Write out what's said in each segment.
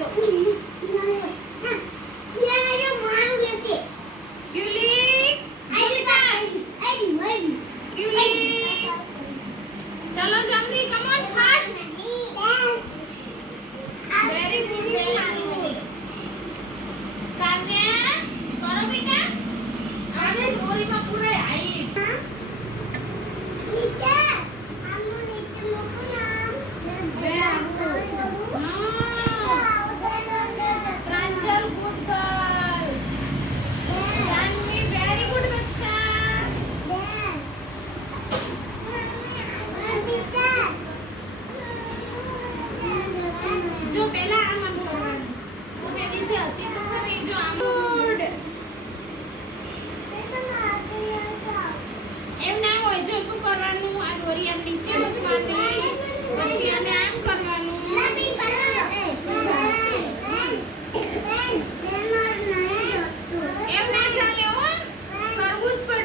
Obrigada.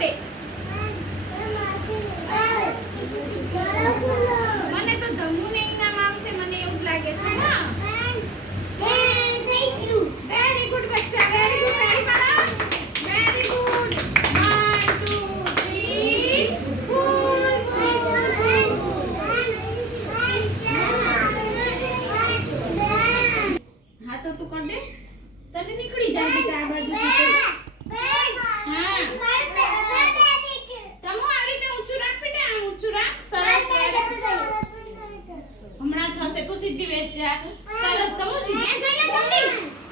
থাকবে activate છે સરસ. તમે સીધા જઈ જલ્દી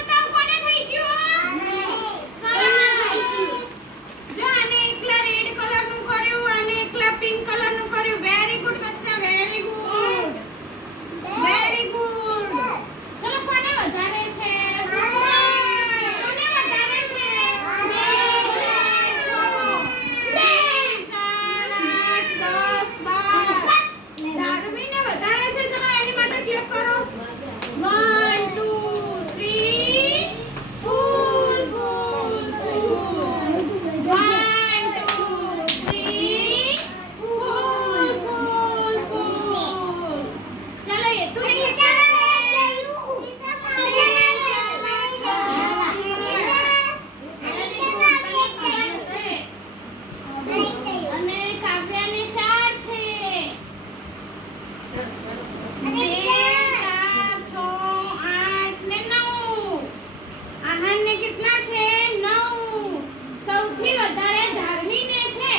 અને કેટલા છે? નવ. સૌથી વધારે ધાર્મીને છે?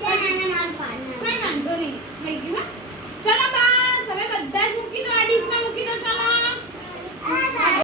બેન આને મારું પાર્ટનર